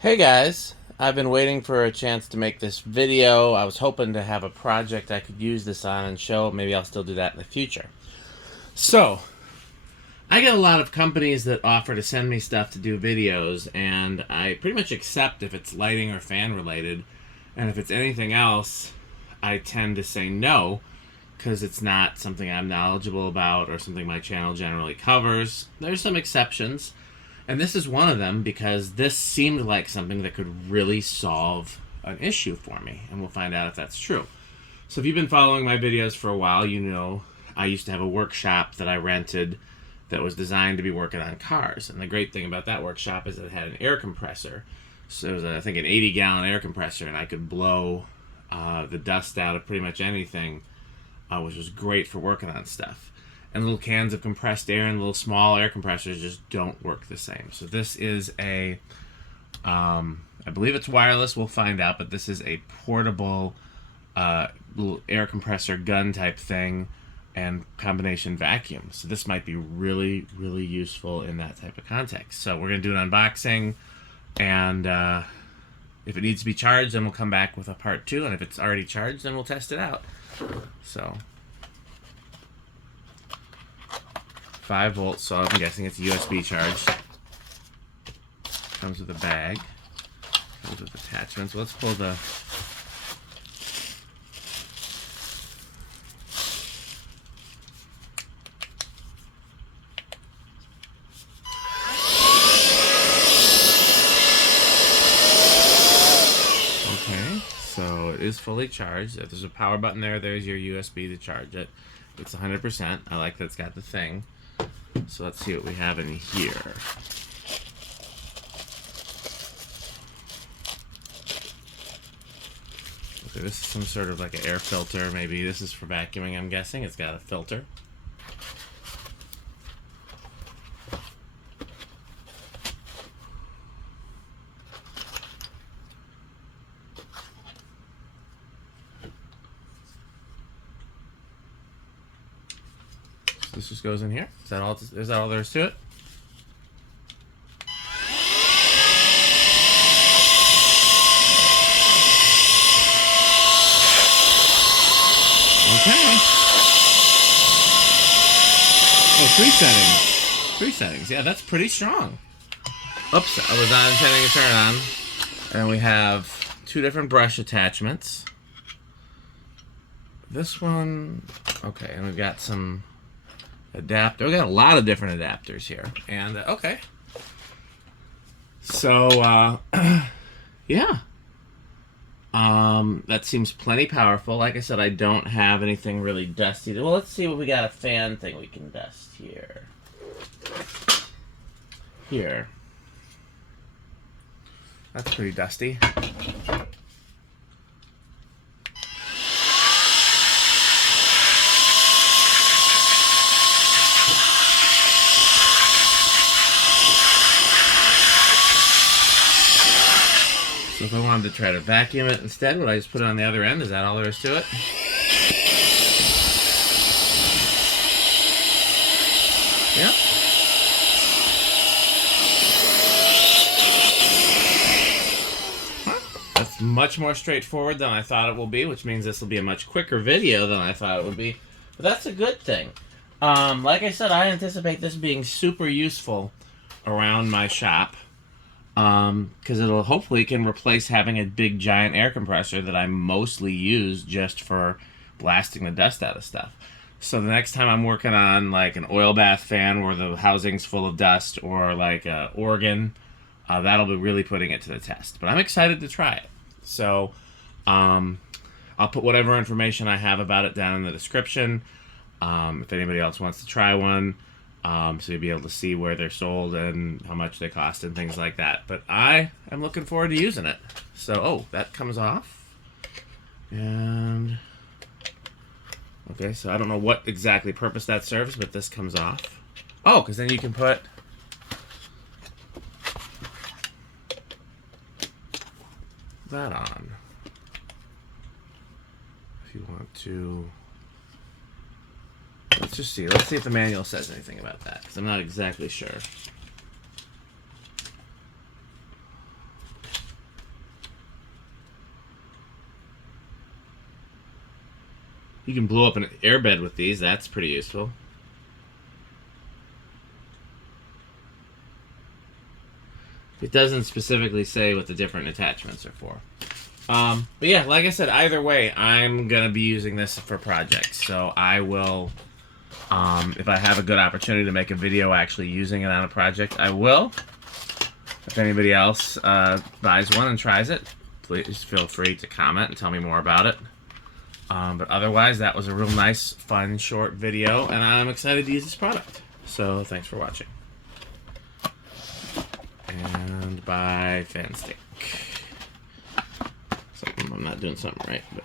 Hey guys, I've been waiting for a chance to make this video. I was hoping to have a project I could use this on and show. Maybe I'll still do that in the future. So, I get a lot of companies that offer to send me stuff to do videos, and I pretty much accept if it's lighting or fan related. And if it's anything else, I tend to say no because it's not something I'm knowledgeable about or something my channel generally covers. There's some exceptions. And this is one of them because this seemed like something that could really solve an issue for me. And we'll find out if that's true. So if you've been following my videos for a while, you know I used to have a workshop that I rented that was designed to be working on cars. And the great thing about that workshop is that it had an air compressor. So it was, I think, an 80-gallon air compressor, and I could blow the dust out of pretty much anything, which was great for working on stuff. And little cans of compressed air and little small air compressors just don't work the same. So this is a, I believe it's wireless, we'll find out, but this is a portable little air compressor gun type thing and combination vacuum. So this might be really, really useful in that type of context. So we're going to do an unboxing, and if it needs to be charged, then we'll come back with a part 2, and if it's already charged, then we'll test it out. So 5 volts, so I'm guessing it's USB charge. Comes with a bag. Comes with attachments. Let's pull the... Okay, so it is fully charged. If there's a power button there, there's your USB to charge it. It's 100%. I like that it's got the thing. So let's see what we have in here. Okay, this is some sort of like an air filter. Maybe this is for vacuuming, I'm guessing. It's got a filter. This just goes in here. Is that all? Is that all there is to it? Okay. Oh, 3 settings. 3 settings. Yeah, that's pretty strong. Oops, I was not intending to turn it on. And we have 2 different brush attachments. This one, okay, and we've got some adapter. We got a lot of different adapters here, and okay. So yeah, that seems plenty powerful. Like I said, I don't have anything really dusty. Well, let's see what we got. A fan thing we can dust here. Here, that's pretty dusty. So if I wanted to try to vacuum it instead, would I just put it on the other end? Is that all there is to it? Yep. That's much more straightforward than I thought it will be, which means this will be a much quicker video than I thought it would be. But that's a good thing. Like I said, I anticipate this being super useful around my shop. Because it'll hopefully can replace having a big giant air compressor that I mostly use just for blasting the dust out of stuff. So the next time I'm working on like an oil bath fan where the housing's full of dust, or like a organ, that'll be really putting it to the test. But I'm excited to try it. So I'll put whatever information I have about it down in the description. If anybody else wants to try one. So you'll be able to see where they're sold and how much they cost and things like that. But I am looking forward to using it. So, oh, that comes off. And, okay, so I don't know what exactly purpose that serves, but this comes off. Oh, because then you can put that on. If you want to... Let's just see. Let's see if the manual says anything about that, because I'm not exactly sure. You can blow up an airbed with these. That's pretty useful. It doesn't specifically say what the different attachments are for. But yeah, like I said, either way, I'm going to be using this for projects. So I will, if I have a good opportunity to make a video actually using it on a project, I will. If anybody else buys one and tries it, please feel free to comment and tell me more about it. But otherwise, that was a real nice, fun, short video, and I'm excited to use this product. So thanks for watching. And bye, Fanstick. I'm not doing something right, but...